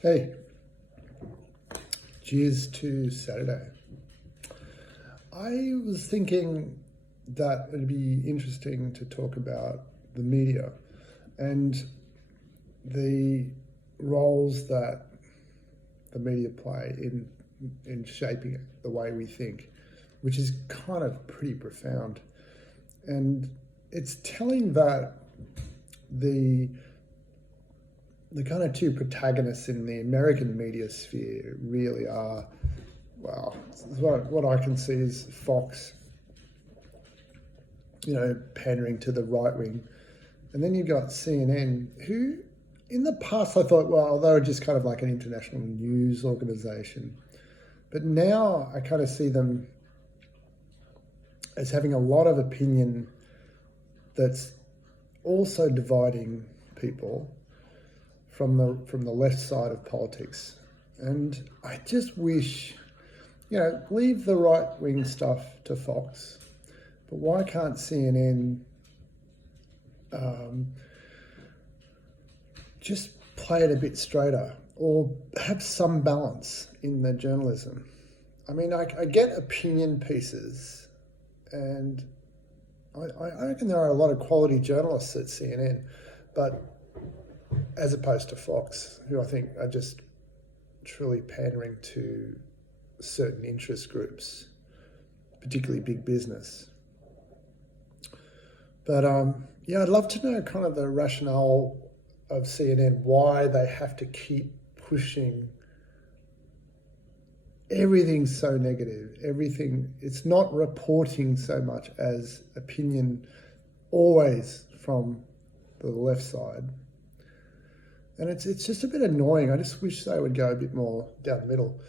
Hey, cheers to Saturday. I was thinking that it'd be interesting to talk about the media and the roles that the media play in shaping it, the way we think, which is kind of pretty profound. And it's telling that the the kind of two protagonists in the American media sphere really are, well, what I can see is Fox, pandering to the right wing. And then you've got CNN, who in the past I thought, well, they were just kind of like an international news organization. But now I kind of see them as having a lot of opinion that's also dividing people from the left side of politics. And I just wish, leave the right wing stuff to Fox, but why can't CNN just play it a bit straighter or have some balance in the journalism? I mean, I get opinion pieces, and I reckon there are a lot of quality journalists at CNN, but as opposed to Fox, who I think are just truly pandering to certain interest groups, particularly big business. But yeah, I'd love to know kind of the rationale of CNN, why they have to keep pushing everything so negative. Everything, it's not reporting so much as opinion, always from the left side. And it's just a bit annoying. I just wish they would go a bit more down the middle.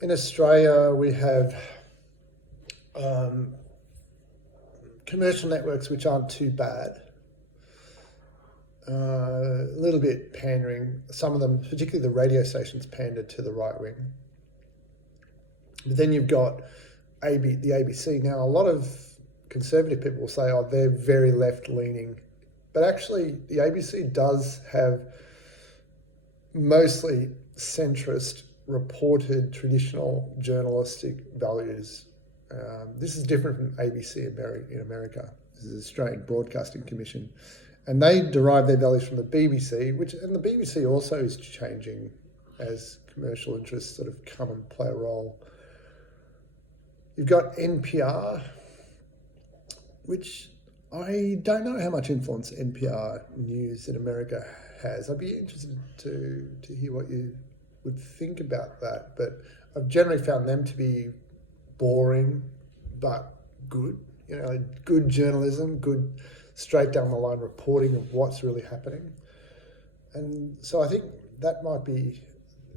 In Australia, we have commercial networks which aren't too bad. A little bit pandering. Some of them, particularly the radio stations, pander to the right wing. But then you've got the ABC. Now, a lot of conservative people will say, oh, they're very left-leaning. But actually, the ABC does have mostly centrist, reported, traditional journalistic values. This is different from ABC in America. This is the Australian Broadcasting Commission. And they derive their values from the BBC, and the BBC also is changing as commercial interests sort of come and play a role. You've got NPR, which I don't know how much influence NPR news in America has. I'd be interested to hear what you would think about that. But I've generally found them to be boring, but good. Good journalism, good straight down the line reporting of what's really happening. And so I think that might be,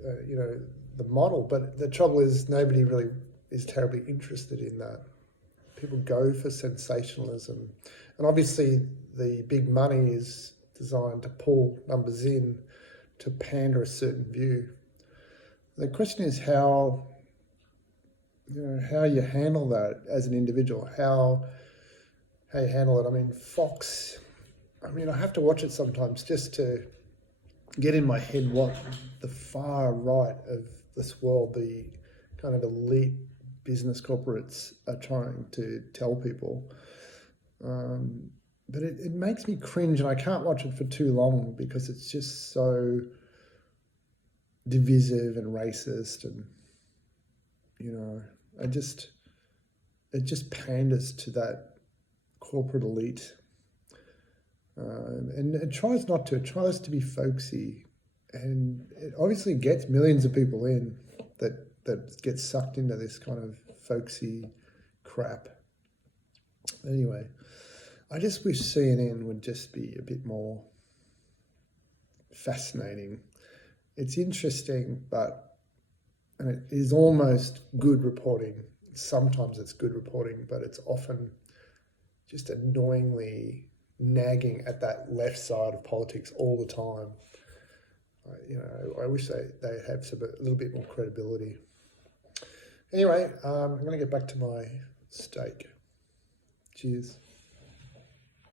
the model. But the trouble is nobody really is terribly interested in that. People go for sensationalism. And obviously the big money is designed to pull numbers in to pander a certain view. The question is how you handle that as an individual, how you handle it. I mean, Fox, I have to watch it sometimes just to get in my head what the far right of this world, the kind of elite business corporates are trying to tell people. But it makes me cringe, and I can't watch it for too long because it's just so divisive and racist, and it just panders to that corporate elite, and it tries not to. It tries to be folksy, and it obviously gets millions of people in that get sucked into this kind of folksy crap. Anyway, I just wish CNN would just be a bit more fascinating. It's interesting, and it is almost good reporting. Sometimes it's good reporting, but it's often just annoyingly nagging at that left side of politics all the time. I wish they had a little bit more credibility. Anyway, I'm going to get back to my steak. Cheers.